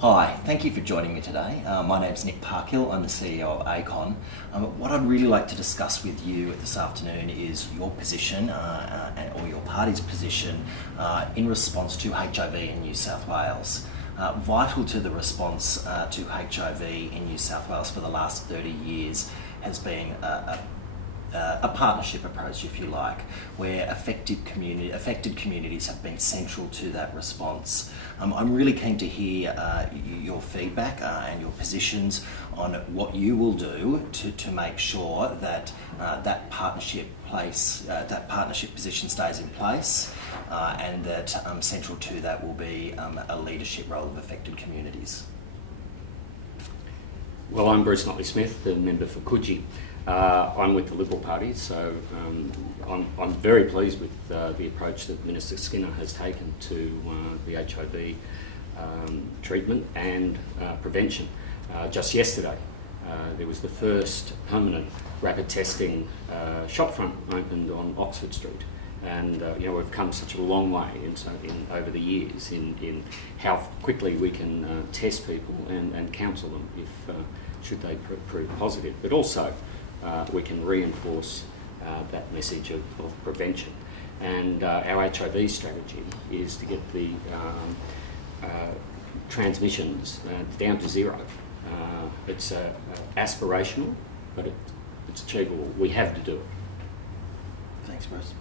Hi, thank you for joining me today. My name's Nick Parkhill, I'm the CEO of ACON. What I'd really like to discuss with you this afternoon is your position or your party's position in response to HIV in New South Wales. Vital to the response to HIV in New South Wales for the last 30 years has been a partnership approach, if you like, where affected communities have been central to that response. I'm really keen to hear your feedback and your positions on what you will do to make sure that that partnership position stays in place, and that central to that will be a leadership role of affected communities. Well, I'm Bruce Notley-Smith, the member for Coogee. I'm with the Liberal Party, so I'm very pleased with the approach that Minister Skinner has taken to the HIV treatment and prevention. Just yesterday, there was the first permanent rapid testing shopfront opened on Oxford Street. And we've come such a long way over the years in how quickly we can test people and counsel them if should they prove positive. But also we can reinforce that message of prevention. And our HIV strategy is to get the transmissions down to zero. It's aspirational, but it's achievable. We have to do it. Thanks, Bruce.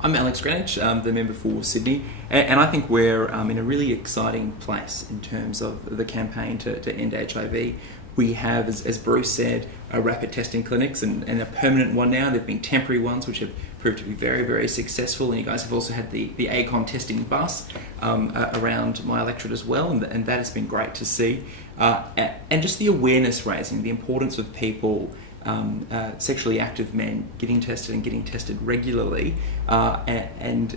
I'm Alex Greenwich, the member for Sydney, and I think we're in a really exciting place in terms of the campaign to end HIV. We have, as Bruce said, rapid testing clinics and a permanent one now. There have been temporary ones which have proved to be very, very successful, and you guys have also had the ACON testing bus around my electorate as well, and that has been great to see. And just the awareness raising, the importance of people, sexually active men getting tested regularly, and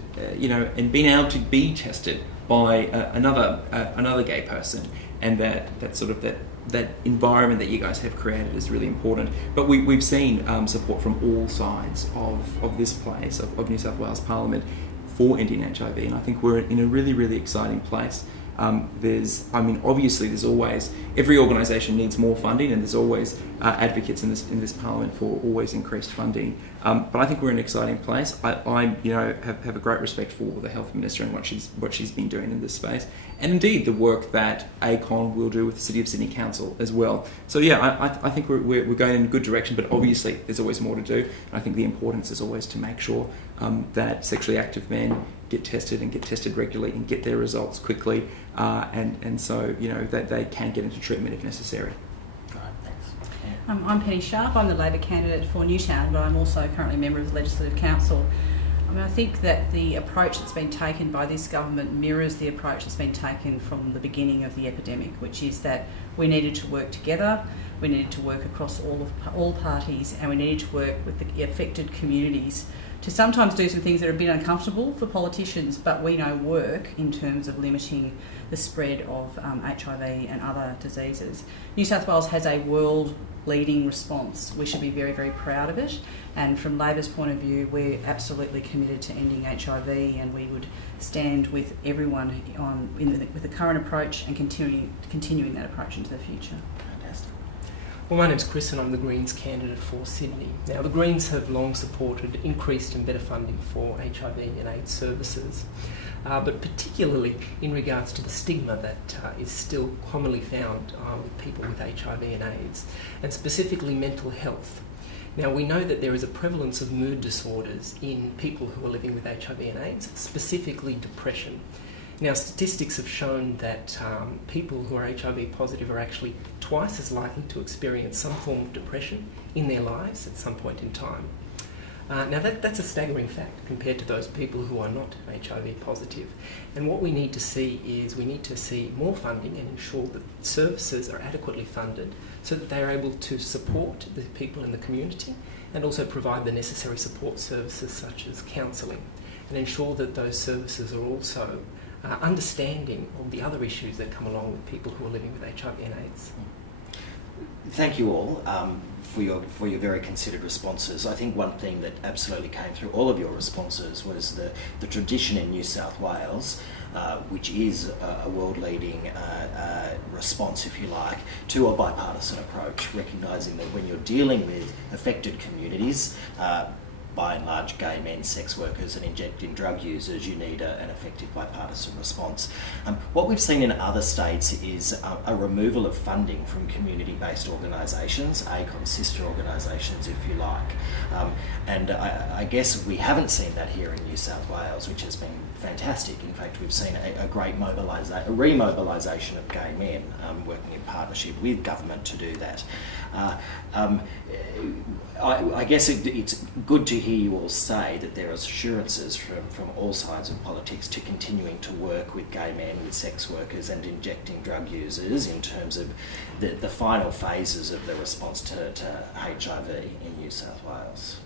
being able to be tested by another gay person, and that environment that you guys have created is really important. But we've seen support from all sides of this place, of New South Wales Parliament, for ending HIV, and I think we're in a really, really exciting place. Obviously there's always, every organisation needs more funding, and there's always advocates in this Parliament for always increased funding. But I think we're in an exciting place. I have a great respect for the Health Minister and what she's been doing in this space, and indeed the work that ACON will do with the City of Sydney Council as well. So yeah, I think we're going in a good direction, but obviously there's always more to do. And I think the importance is always to make sure that sexually active men get tested regularly and get their results quickly, and so that they can get into treatment if necessary. All right, thanks. I'm Penny Sharp. I'm the Labor candidate for Newtown, but I'm also currently a member of the Legislative Council. I think that the approach that's been taken by this government mirrors the approach that's been taken from the beginning of the epidemic, which is that we needed to work together, we needed to work across all parties, and we needed to work with the affected communities to sometimes do some things that are a bit uncomfortable for politicians, but we know work in terms of limiting the spread of HIV and other diseases. New South Wales has a world-leading response. We should be very, very proud of it. And from Labor's point of view, we're absolutely committed to ending HIV, and we would stand with everyone with the current approach and continuing that approach into the future. Fantastic. Well, my name's Chris and I'm the Greens candidate for Sydney. Now, the Greens have long supported increased and better funding for HIV and AIDS services, but particularly in regards to the stigma that is still commonly found with people with HIV and AIDS, and specifically mental health. Now, we know that there is a prevalence of mood disorders in people who are living with HIV and AIDS, specifically depression. Now, statistics have shown that people who are HIV positive are actually twice as likely to experience some form of depression in their lives at some point in time. Now, that's a staggering fact compared to those people who are not HIV positive. And what we need to see is more funding and ensure that services are adequately funded so that they are able to support the people in the community and also provide the necessary support services such as counselling, and ensure that those services are also understanding of the other issues that come along with people who are living with HIV and AIDS. Thank you all for your very considered responses. I think one thing that absolutely came through all of your responses was the tradition in New South Wales which is a world-leading response, if you like, to a bipartisan approach, recognising that when you're dealing with affected communities, by and large gay men, sex workers and injecting drug users, you need an effective bipartisan response. What we've seen in other states is a removal of funding from community-based organisations, ACON sister organisations if you like. And I guess we haven't seen that here in New South Wales, which has been fantastic. In fact, we've seen a great remobilisation of gay men working in partnership with government to do that. I guess it's good to hear you all say that there are assurances from all sides of politics to continuing to work with gay men, with sex workers and injecting drug users in terms of the final phases of the response to HIV in New South Wales.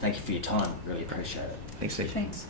Thank you for your time, really appreciate it. Thanks, Steve. Thanks.